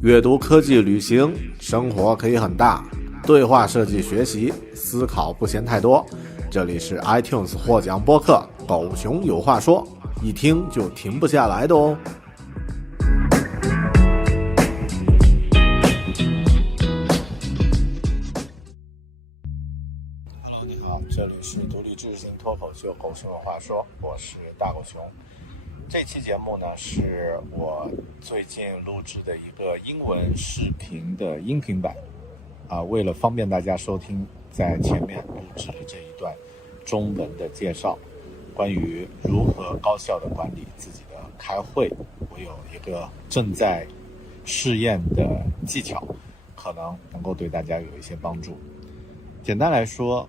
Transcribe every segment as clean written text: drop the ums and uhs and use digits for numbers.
阅读、科技、旅行，生活可以很大。对话设计学习，思考不嫌太多。这里是 iTunes 获奖播客《狗熊有话说》，一听就停不下来的哦。Hello， 你好，这里是独立知识型脱口秀《狗熊有话说》，我是大狗熊。这期节目呢，是我最近录制的一个英文视频的音频版为了方便大家收听，在前面录制了这一段中文的介绍，关于如何高效的管理自己的开会。我有一个正在试验的技巧，可能能够对大家有一些帮助。简单来说，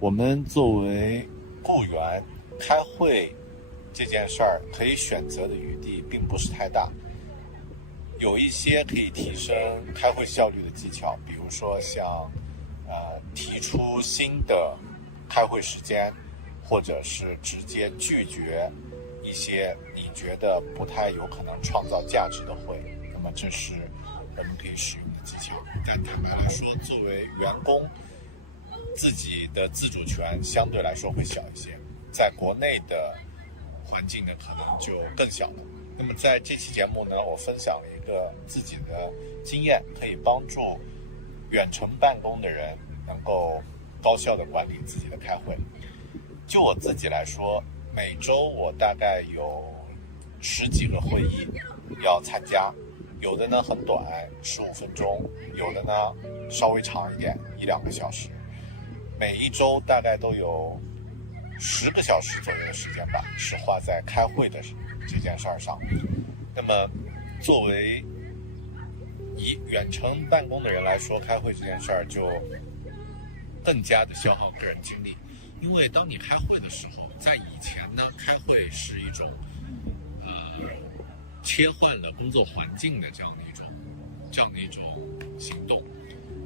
我们作为雇员开会这件事儿可以选择的余地并不是太大，有一些可以提升开会效率的技巧，比如说像提出新的开会时间，或者是直接拒绝一些你觉得不太有可能创造价值的会，那么这是我们可以使用的技巧。但坦白来说，作为员工，自己的自主权相对来说会小一些，在国内的环境呢可能就更小了。那么在这期节目呢，我分享了一个自己的经验，可以帮助远程办公的人能够高效的管理自己的开会。就我自己来说，每周我大概有10几个会议要参加，有的呢很短，15分钟，有的呢稍微长一点，1-2个小时。每一周大概都有10个小时左右的时间吧，是花在开会的这件事儿上。那么作为以远程办公的人来说，开会这件事儿就更加的消耗个人精力。因为当你开会的时候，在以前呢，开会是一种切换了工作环境的这样的一种行动。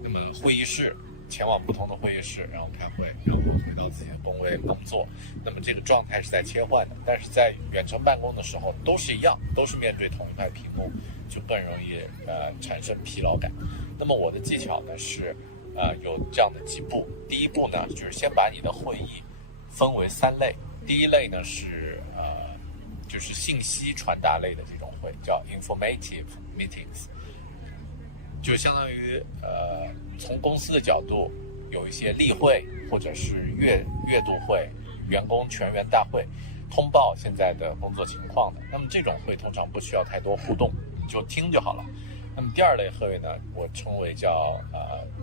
那么会议室，前往不同的会议室，然后开会，然后回到自己的工位工作，那么这个状态是在切换的。但是在远程办公的时候都是一样，都是面对同一块屏幕，就更容易产生疲劳感。那么我的技巧呢是有这样的几步。第一步呢，就是先把你的会议分为3类。第一类呢是就是信息传达类的这种会，叫 informative meetings， 就相当于从公司的角度有一些例会，或者是月度会、员工全员大会，通报现在的工作情况的。那么这种会通常不需要太多互动，你就听就好了。那么第二类会呢，我称为叫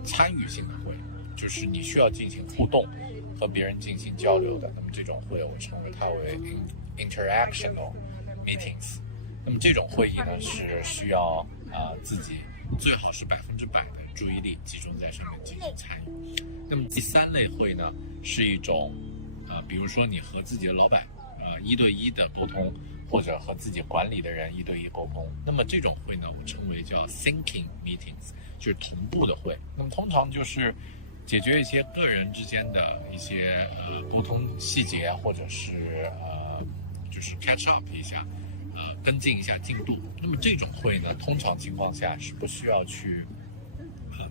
参与性的会，就是你需要进行互动，和别人进行交流的。那么这种会我称为它为 interactional meetings。那么这种会议呢是需要自己最好是100%的注意力集中在上面进行参与。那么第3类会呢，是一种比如说你和自己的老板1对1的沟通，或者和自己管理的人1对1沟通。那么这种会呢，我称为叫 thinking meetings， 就是同步的会。那么通常就是解决一些个人之间的一些沟通细节，或者是就是 catch up 一下，跟进一下进度。那么这种会呢，通常情况下是不需要去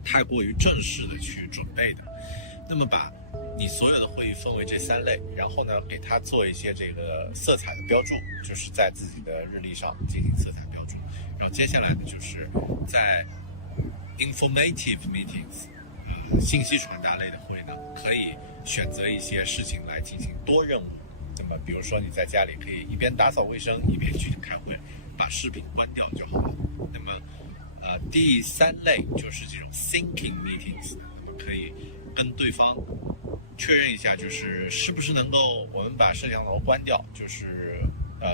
太过于正式的去准备的。那么把你所有的会议分为这3类，然后呢给它做一些这个色彩的标注，就是在自己的日历上进行色彩标注。然后接下来呢，就是在 informative meetings，信息传达类的会呢，可以选择一些事情来进行多任务。那么比如说你在家里可以一边打扫卫生一边去开会，把视频关掉就好了。那么第3类就是这种 thinking meetings， 可以跟对方确认一下，就是是不是能够我们把摄像头关掉，就是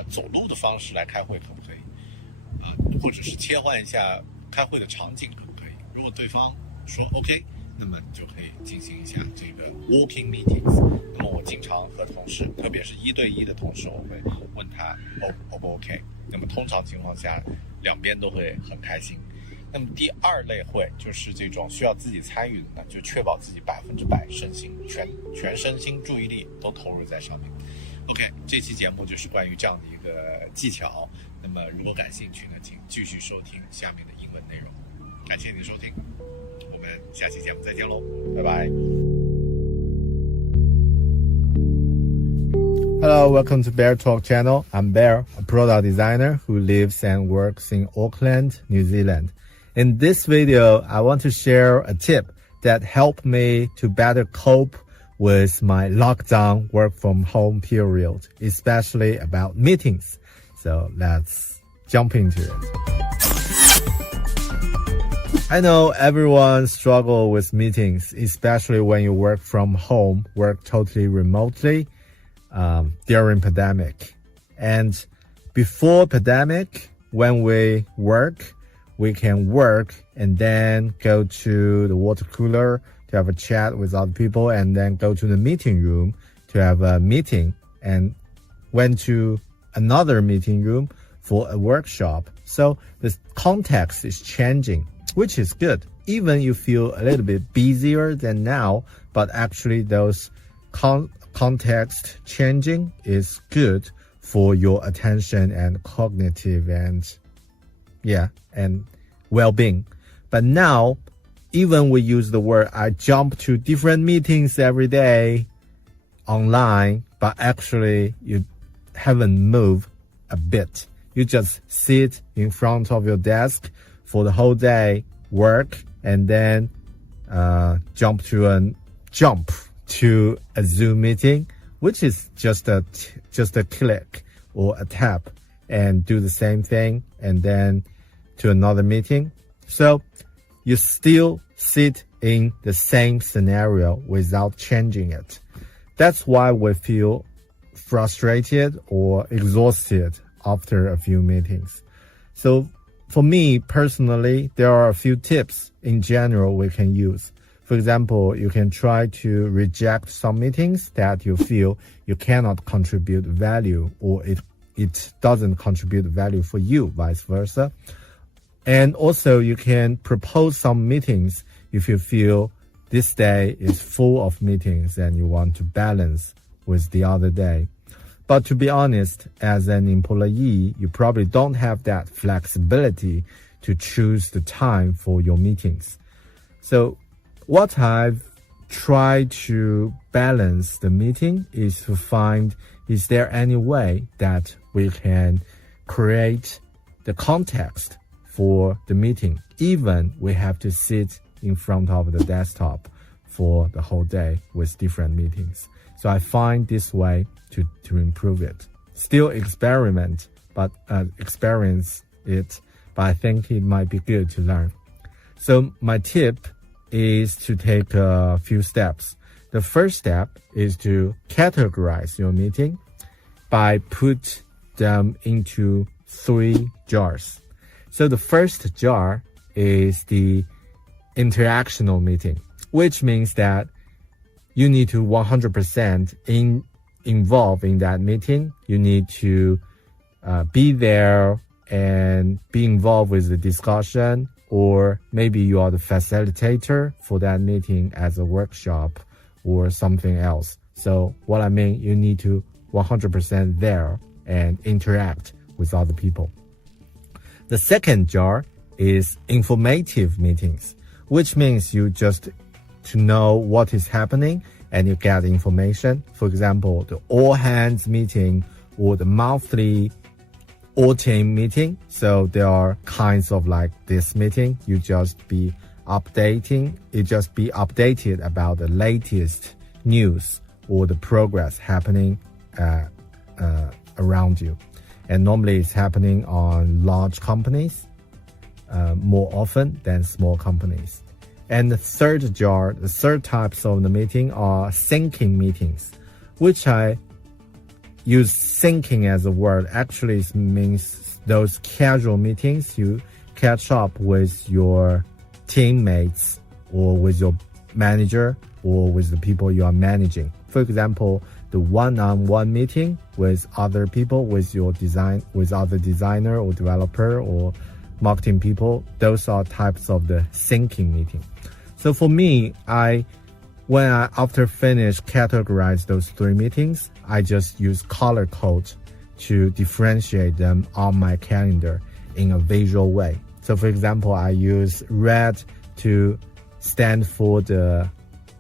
走路的方式来开会可不可以或者是切换一下开会的场景可不可以。如果对方说 OK， 那么你就可以进行一下这个 walking meetings。 那么我经常和同事，特别是1对1的同事，我会问他 O 不 OK。 那么通常情况下两边都会很开心。那么第2类会就是这种需要自己参与的呢，就确保自己100%身心全身心注意力都投入在上面。OK， 这期节目就是关于这样的一个技巧。那么如果感兴趣呢，请继续收听下面的英文内容。感谢您收听，我们下期节目再见喽，拜拜。Hello, welcome to Bear Talk channel. I'm Bear, a product designer who lives and works in Auckland, New Zealand. In this video, I want to share a tip that helped me to better cope with my lockdown work from home period, especially about meetings. So let's jump into it. I know everyone struggles with meetings, especially when you work from home, work totally remotely. During pandemic. And before pandemic, when we work, we can work and then go to the water cooler to have a chat with other people and then go to the meeting room to have a meeting and went to another meeting room for a workshop. So the context is changing, which is good. Even you feel a little bit busier than now, but actually those context changing is good for your attention and cognitive and well-being. But now, even we use the word, I jump to different meetings every day online, but actually you haven't moved a bit. You just sit in front of your desk for the whole day, work, and then jump to a Zoom meeting, which is just a click or a tap and do the same thing and then to another meeting. So you still sit in the same scenario without changing it. That's why we feel frustrated or exhausted after a few meetings. So for me personally, there are a few tips in general we can use. For example, you can try to reject some meetings that you feel you cannot contribute value or it doesn't contribute value for you, vice versa. And also you can propose some meetings if you feel this day is full of meetings and you want to balance with the other day. But to be honest, as an employee, you probably don't have that flexibility to choose the time for your meetings. So what I've tried to balance the meeting is to find, is there any way that we can create the context for the meeting, even we have to sit in front of the desktop for the whole day with different meetings. So I find this way to improve it. Still experience it, but I think it might be good to learn. So my tip is to take a few steps. The first step is to categorize your meeting by put them into 3 jars. So the first jar is the interactional meeting, which means that you need to 100% involve in that meeting. You need to be there and be involved with the discussion, or maybe you are the facilitator for that meeting as a workshop or something else. So what I mean, you need to 100% there and interact with other people. The second jar is informative meetings, which means you just to know what is happening and you get information. For example, the all hands meeting or the monthly all team meeting. So there are kinds of like this meeting. You just be updated about the latest news or the progress happening around you. And normally it's happening on large companies more often than small companies. And the third types of the meeting are syncing meetings, which I use syncing as a word. Actually, it means those casual meetings you catch up with your teammates or with your manager or with the people you are managing. For example, the one-on-one meeting with other people, with other designer or developer or marketing people, those are types of the syncing meeting. So for me, when I after finish categorize those 3 meetings, I just use color code to differentiate them on my calendar in a visual way. So for example, I use red to stand for the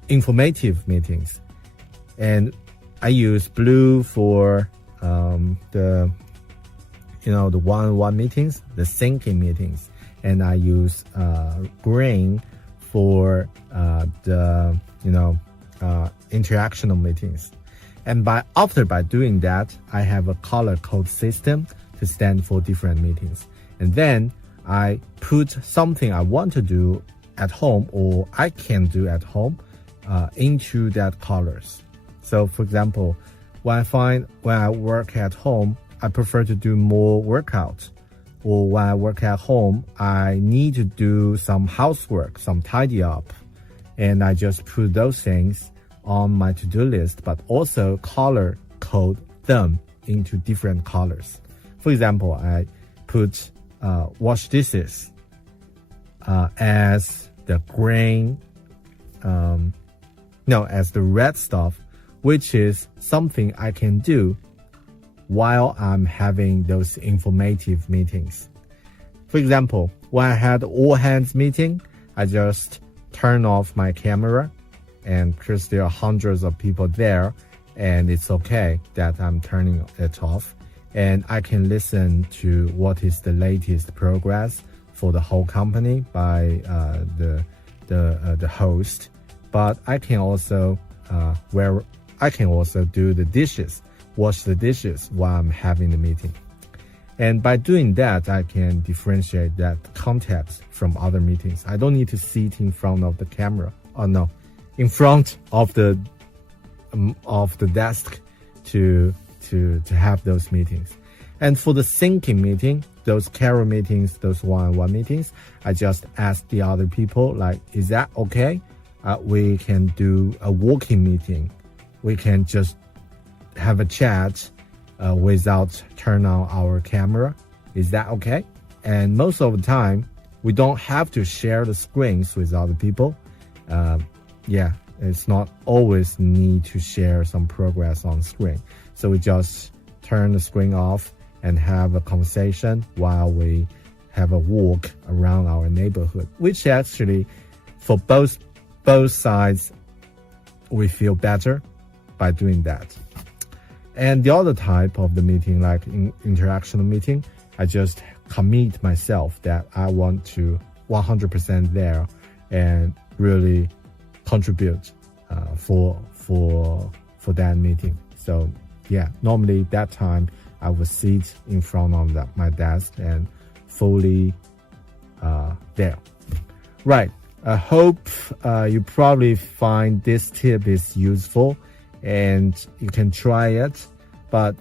informative meetings, and I use blue for the one-on-one meetings, the thinking meetings, and I use green for the interactional meetings. And by doing that, I have a color code system to stand for different meetings. And then I put something I want to do at home or I can do at home into that colors. So for example, when I work at home, I prefer to do more workouts. Or when I work at home, I need to do some housework, some tidy up. And I just put those things on my to-do list, but also color code them into different colors. For example, I put wash dishes as the green, as the red stuff, which is something I can do while I'm having those informative meetings. For example, when I had all hands meeting, I just turn off my camera, and because there are hundreds of people there, and it's okay that I'm turning it off, and I can listen to what is the latest progress for the whole company by the host. But I can also do the dishes, wash the dishes while I'm having the meeting. And by doing that, I can differentiate that context from other meetings. I don't need to sit in front of the camera. In front of the desk to have those meetings. And for the thinking meeting, those carol meetings, those one-on-one meetings, I just ask the other people, like, is that okay? We can do a walking meeting. We can just have a chat without turn on our camera. Is that okay? And most of the time, we don't have to share the screens with other people. It's not always need to share some progress on screen. So we just turn the screen off and have a conversation while we have a walk around our neighborhood, which actually, for both sides, we feel better by doing that. And the other type of the meeting, like interactional meeting, I just commit myself that I want to 100% there and really contribute for that meeting. So normally that time I would sit in front of my desk and fully there. Right. I hope you probably find this tip is useful and you can try it. But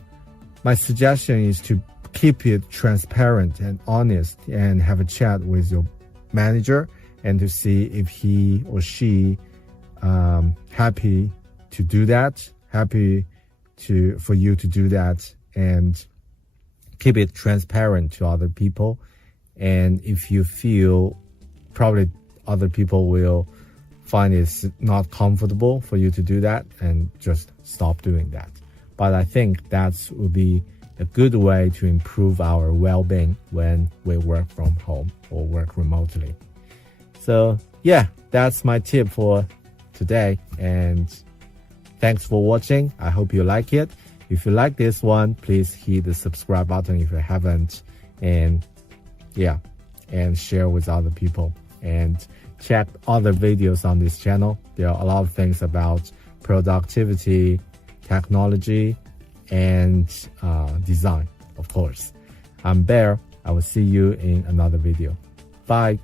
my suggestion is to keep it transparent and honest and have a chat with your manager and to see if he or she happy to do that, for you to do that, and keep it transparent to other people. And if you feel probably other people will find it's not comfortable for you to do that, and just stop doing that. But I think that would be a good way to improve our well-being when we work from home or work remotely. So that's my tip for today, and thanks for watching. I hope you like it. If you like this one, please hit the subscribe button if you haven't, and share with other people, and check other videos on this channel. There are a lot of things about productivity, technology, and design, of course. I'm Bear. I will see you in another video. Bye.